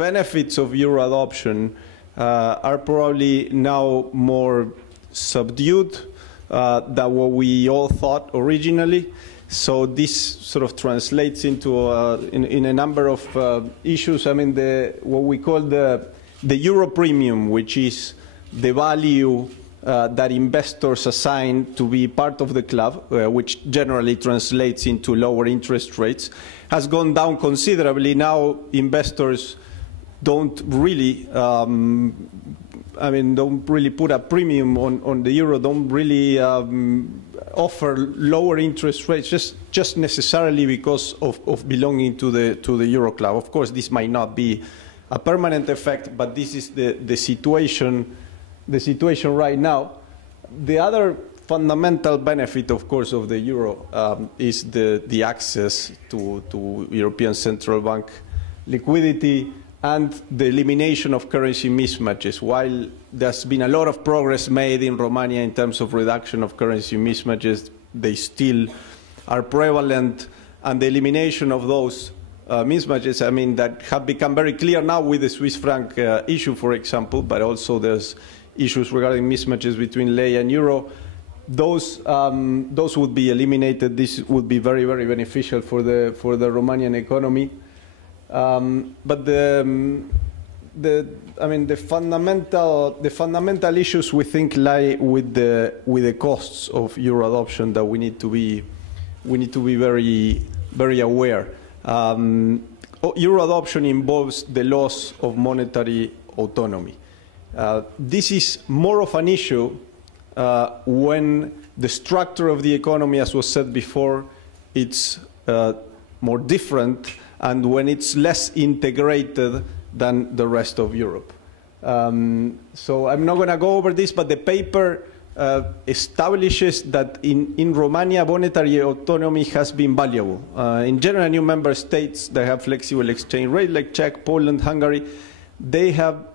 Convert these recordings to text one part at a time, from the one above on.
benefits of euro adoption are probably now more subdued than what we all thought originally. So this sort of translates into in a number of issues. I mean, what we call the euro premium, which is the value that investors assign to be part of the club, which generally translates into lower interest rates, has gone down considerably. Now investors don't really, don't really put a premium on the euro, don't really offer lower interest rates just necessarily because of belonging to the euro club. Of course, this might not be a permanent effect, but this is the situation right now. The other fundamental benefit, of course, of the euro is the access to European Central Bank liquidity and the elimination of currency mismatches. While there's been a lot of progress made in Romania in terms of reduction of currency mismatches, they still are prevalent, and the elimination of those mismatches, I mean, that have become very clear now with the Swiss franc issue, for example, but also there's issues regarding mismatches between lei and euro. Those would be eliminated. This would be very, very beneficial for the Romanian economy. But the fundamental issues, we think, lie with the costs of euro adoption that we need to be very, very aware. Euro adoption involves the loss of monetary autonomy. This is more of an issue when the structure of the economy, as was said before, it's more different, and when it's less integrated than the rest of Europe. So I'm not going to go over this, but the paper establishes that in Romania, monetary autonomy has been valuable. In general, new member states that have flexible exchange rate, like Czech, Poland, Hungary, they have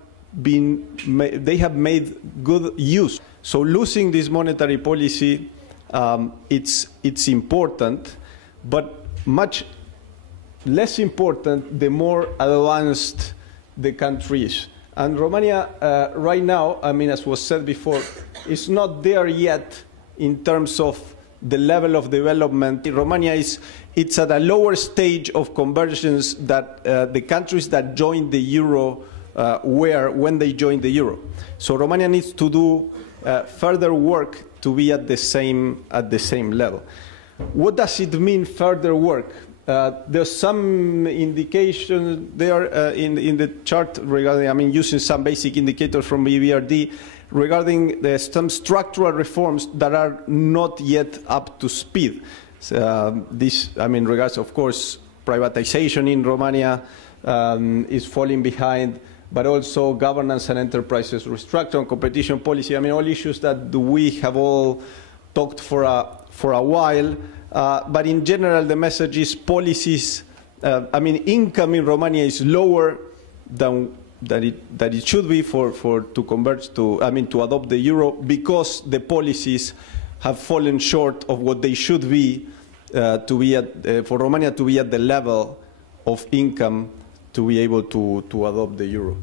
made good use. So losing this monetary policy, it's important, but much less important the more advanced the country is. And Romania right now, I mean, as was said before, is not there yet in terms of the level of development. Romania it's at a lower stage of convergence that the countries that joined the euro were when they joined the euro. So Romania needs to do further work to be at the same level. What does it mean, further work? There's some indication there in the chart regarding, I mean, using some basic indicators from BBRD regarding some structural reforms that are not yet up to speed. This, I mean, regards, of course, privatization in Romania is falling behind, but also governance and enterprises restructuring, competition policy. I mean, all issues that we have all talked for a while. But in general, the message is policies. I mean, income in Romania is lower than it should be to converge to, I mean, to adopt the euro, because the policies have fallen short of what they should be for Romania to be at the level of income to be able to adopt the euro.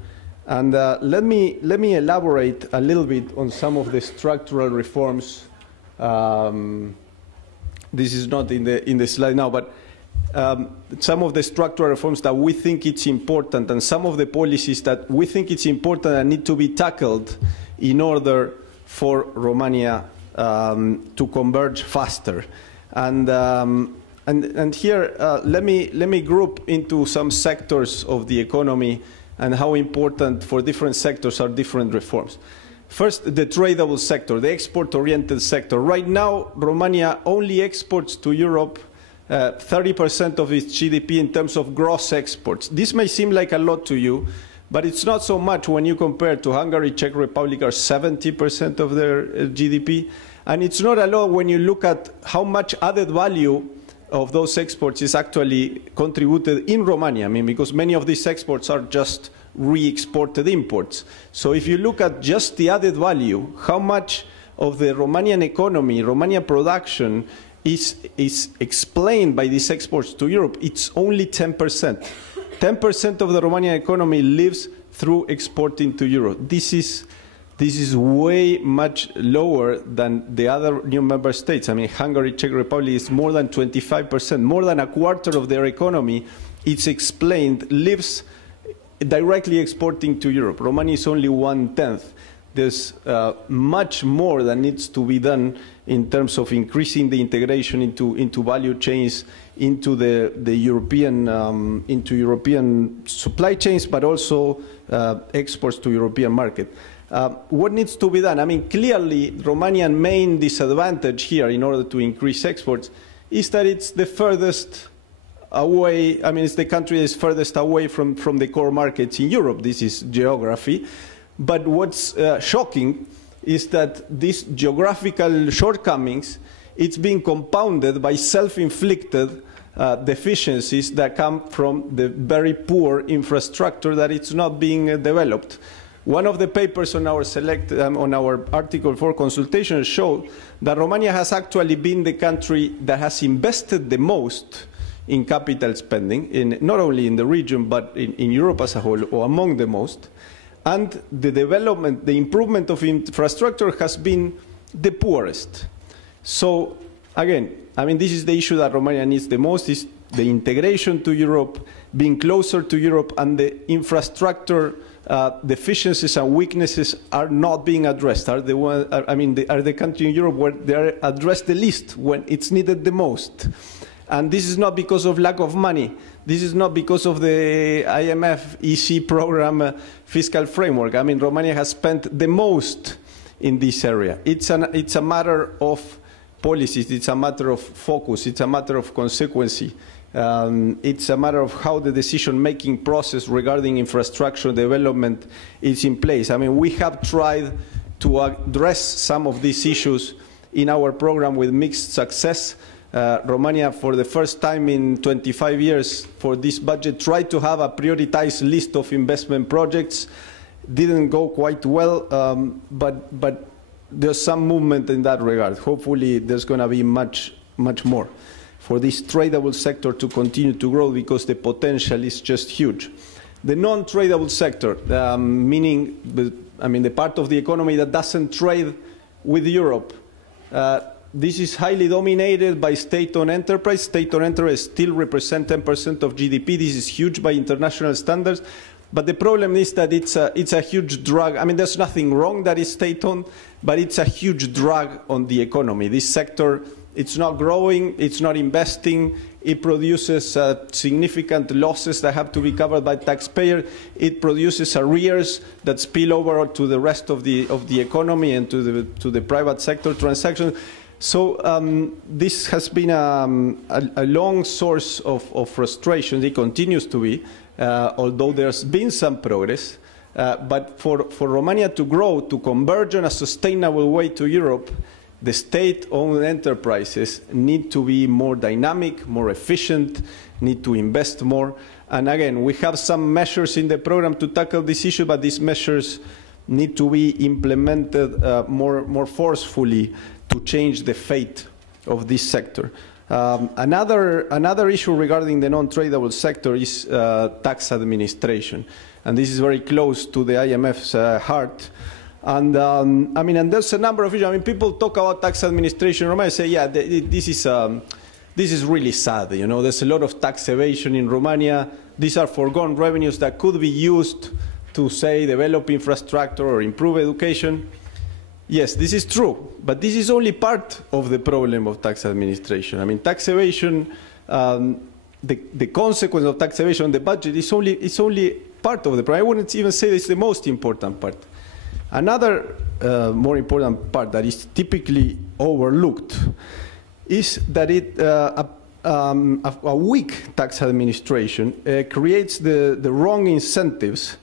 And let me elaborate a little bit on some of the structural reforms. This is not in the slide now, but some of the structural reforms that we think it's important, and some of the policies that we think it's important and need to be tackled in order for Romania to converge faster. And here, let me group into some sectors of the economy and how important for different sectors are different reforms. First, the tradable sector, the export-oriented sector. Right now, Romania only exports to Europe 30% of its GDP in terms of gross exports. This may seem like a lot to you, but it's not so much when you compare to Hungary, Czech Republic are 70% of their GDP. And it's not a lot when you look at how much added value of those exports is actually contributed in Romania. I mean, because many of these exports are just re-exported imports. So if you look at just the added value, how much of the Romanian economy, Romanian production is explained by these exports to Europe, it's only 10%. 10% of the Romanian economy lives through exporting to Europe. This is way much lower than the other new member states. I mean, Hungary, Czech Republic is more than 25%, more than a quarter of their economy, it's explained, lives directly exporting to Europe. Romania is only 1/10. There's much more that needs to be done in terms of increasing the integration into value chains, into the European supply chains, but also exports to European market. What needs to be done? I mean, clearly, Romanian main disadvantage here in order to increase exports is that it's the furthest away, I mean, it's the country that is furthest away from the core markets in Europe. This is geography. But what's shocking is that these geographical shortcomings, it's being compounded by self-inflicted deficiencies that come from the very poor infrastructure that it's not being developed. One of the papers on our Article 4 consultation showed that Romania has actually been the country that has invested the most in capital spending, not only in the region, but in Europe as a whole, or among the most. And the development, the improvement of infrastructure has been the poorest. So, again, I mean, this is the issue that Romania needs the most, is the integration to Europe, being closer to Europe, and the infrastructure deficiencies and weaknesses are not being addressed. Are the country in Europe where they are addressed the least when it's needed the most. And this is not because of lack of money. This is not because of the IMF EC program fiscal framework. I mean, Romania has spent the most in this area. It's a matter of policies. It's a matter of focus. It's a matter of consequency. It's a matter of how the decision-making process regarding infrastructure development is in place. I mean, we have tried to address some of these issues in our program with mixed success. Romania, for the first time in 25 years for this budget, tried to have a prioritized list of investment projects. Didn't go quite well, but there's some movement in that regard. Hopefully there's going to be much more for this tradable sector to continue to grow, because the potential is just huge. The non-tradable sector, meaning the part of the economy that doesn't trade with Europe, this is highly dominated by state-owned enterprise. State-owned enterprise still represent 10% of GDP. This is huge by international standards. But the problem is that it's a huge drag. I mean, there's nothing wrong that is state-owned, but it's a huge drag on the economy. This sector, it's not growing, it's not investing, it produces significant losses that have to be covered by taxpayers. It produces arrears that spill over to the rest of the economy and to the private sector transactions. So this has been a long source of frustration. It continues to be, although there's been some progress. But for Romania to grow, to converge in a sustainable way to Europe, the state-owned enterprises need to be more dynamic, more efficient, need to invest more. And again, we have some measures in the program to tackle this issue, but these measures need to be implemented more forcefully to change the fate of this sector. Another issue regarding the non-tradable sector is tax administration. And this is very close to the IMF's heart. And and there's a number of issues. I mean, people talk about tax administration in Romania and say, yeah, this is really sad. You know, there's a lot of tax evasion in Romania. These are foregone revenues that could be used to, say, develop infrastructure or improve education. Yes, this is true, but this is only part of the problem of tax administration. I mean, tax evasion, the consequence of tax evasion on the budget is only part of the problem. I wouldn't even say it's the most important part. Another more important part that is typically overlooked is that a weak tax administration creates the wrong incentives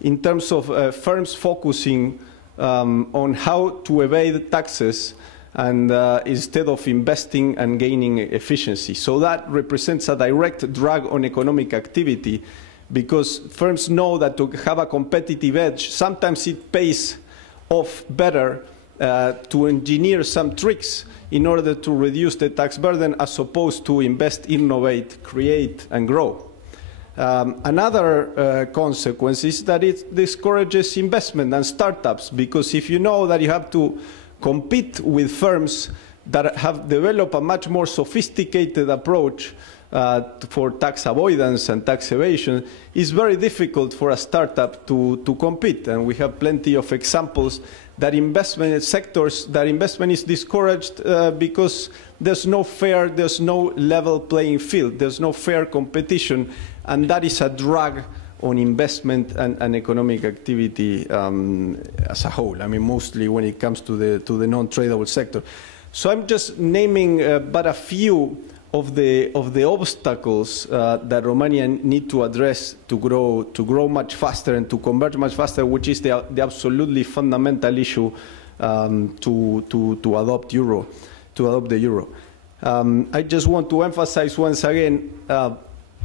in terms of firms focusing on how to evade taxes and instead of investing and gaining efficiency. So that represents a direct drag on economic activity, because firms know that to have a competitive edge, sometimes it pays off better to engineer some tricks in order to reduce the tax burden as opposed to invest, innovate, create, and grow. Another consequence is that it discourages investment and startups, because if you know that you have to compete with firms that have developed a much more sophisticated approach for tax avoidance and tax evasion, it's very difficult for a startup to compete. And we have plenty of examples that investment sectors, that investment is discouraged because there's no level playing field, there's no fair competition, and that is a drag on investment and economic activity as a whole. I mean, mostly when it comes to the non-tradable sector. So I'm just naming but a few of the obstacles that Romania need to address to grow much faster and to converge much faster, which is the absolutely fundamental issue to adopt the euro. I just want to emphasize once again,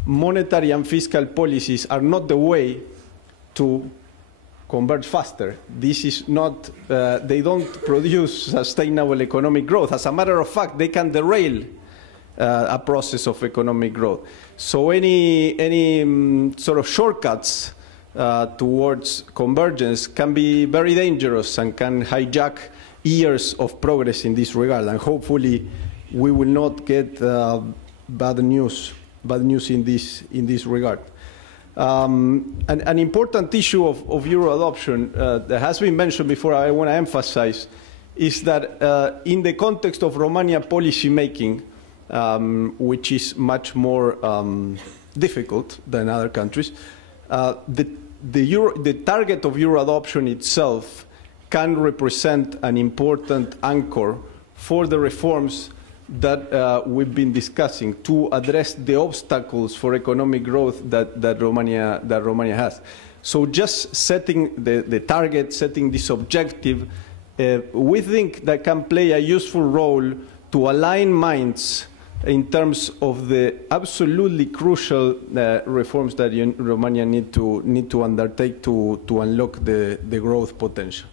monetary and fiscal policies are not the way to converge faster. This is not, they don't produce sustainable economic growth. As a matter of fact, they can derail a process of economic growth. So any sort of shortcuts towards convergence can be very dangerous and can hijack years of progress in this regard. And hopefully we will not get bad news in this regard. An important issue of euro adoption that has been mentioned before, I want to emphasize, is that in the context of Romania policy making, which is much more difficult than other countries, the target of euro adoption itself can represent an important anchor for the reforms that we've been discussing to address the obstacles for economic growth that Romania has. So just setting the target, setting this objective, we think that can play a useful role to align minds in terms of the absolutely crucial reforms that Romania need to undertake to unlock the growth potential.